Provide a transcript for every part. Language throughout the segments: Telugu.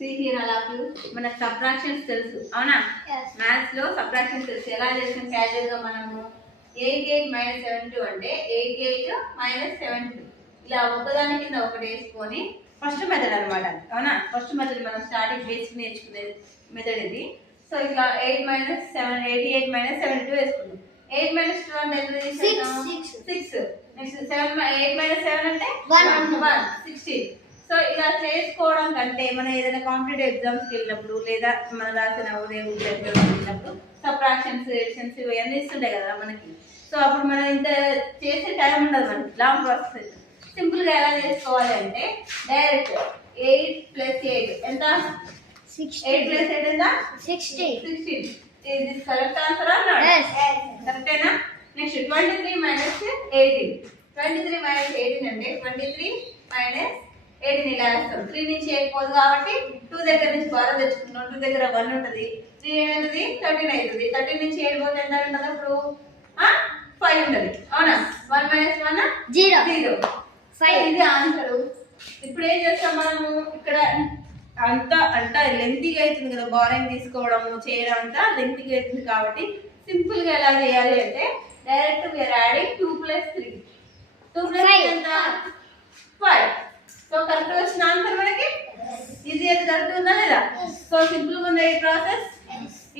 See here all of you. మన సబ్ట్రాక్షన్స్ తెలుసు అవునా? మ్యాథ్స్ లో సబ్ట్రాక్షన్స్ తెలుసు. ఎలా చేస్తాం క్యాజువల్ గా మనము 88 - 72 అంటే 88 - 72 ఇలా ఒకదాని కింద ఒకటి వేసుకొని ఫస్ట్ మెథడ్ అన్నమాట. అవునా? ఫస్ట్ మెథడ్ మనం స్టార్టింగ్ బేసిక్ నేర్చుకునే మెథడ్ ఇది. సో ఇట్లా 8 - 7 88 - 72 వేసుకున్నాం. 8 - 2 అంటే ఎంత తీసుకుంటాం? 6. నెక్స్ట్ 7 8 - 7 అంటే 1 16. సో ఇలా చేసుకోవడం కంటే మనం ఏదైనా కాంపిటేటివ్ ఎగ్జామ్స్కి వెళ్ళినప్పుడు లేదా మనం రాసిన ఉదయం ఎగ్జామ్స్కి వెళ్ళినప్పుడు సబ్ట్రాక్షన్స్ ఎడిషన్స్ ఇవన్నీ ఇస్తుంటాయి కదా మనకి. సో అప్పుడు మనం ఇంత చేసే టైం ఉండదు మనకి, లాంగ్ ప్రాసెస్. సింపుల్గా ఎలా చేసుకోవాలి అంటే డైరెక్ట్ 8 + 8 ఎంత? 8 + 8 ఎంత? 16. Is this correct answer or not? Yes. కరెక్టేనా? నెక్స్ట్ 23 - 18. 23 - 18 అంటే 23 - 18 ఇలా వేస్తాం. 3 నుంచి 8 పోదు కాబట్టి 2 దగ్గర నుంచి బాగా తెచ్చుకుంటాం. 2 దగ్గర 1 ఉంటుంది. 3 ఏమైంది? 13 అవుతుంది. 13 నుంచి 8 పోతే ఎంత ఉంటుంది? అప్పుడు 5 ఉంటుంది. అవునా? 1 - 1 0. 5 ఇది ఆన్సర్. ఇప్పుడు ఏం చేస్తాం మనము ఇక్కడ అంతా లెంతీగా అవుతుంది కదా, బారింగ్ తీసుకోవడము చేయడం అంతా లెంతీగా అవుతుంది కాబట్టి సింపుల్ గా ఎలా చేయాలి అంటే డైరెక్ట్ వీఆర్ యాడింగ్ 2 + 3. 2 + 3 ఎంత? 5. సో కరెక్ట్ వచ్చిన ఆన్సర్ మనకి ఇది అది కరెక్ట్ ఉందా లేదా? సో సింపుల్ గా ఉంది ఈ ప్రాసెస్.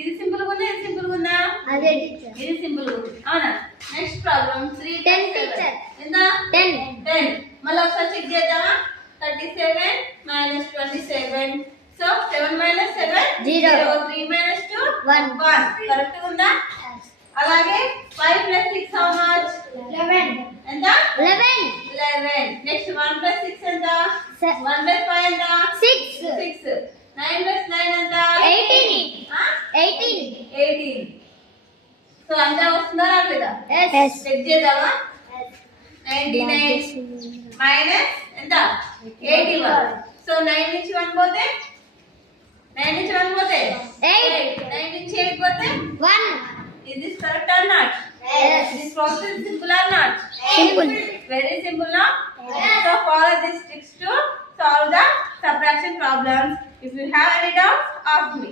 ఇది సింపుల్ గా ఉంది, ఇది సింపుల్ గా ఉందా? ఇది సింపుల్ గా ఉంది. అవునా? నెక్స్ట్ ప్రాబ్లం 3 + 7 ఎంత? 10. మళ్ళీ ఒకసారి చెక్ చేద్దామా? 37 - 27. సో 7 - 7 0. 3 - 2 1. కరెక్ట్ ఉందా? అలాగే 5 + 6 how much? 11. ఎంత? 11. నెక్స్ట్ 1 + 6 ఎంత? 1 + 5 ఎంత? 6. 9 + 9 ఎంత? 18. సో అంతా వస్తుందా రాలేదా? చెక్ చేద్దామా? 99 మైనస్ ఎంత? 81. సో 9 నుంచి 1 పోతే 9 నుంచి 1 పోతే 8. 9 నుంచి 8 పోతే 1. Is this correct or not? Yes. This process is simple or not? Simple. Very simple, no? So follow these tricks to solve the subtraction problems. If you have any doubts, ask me.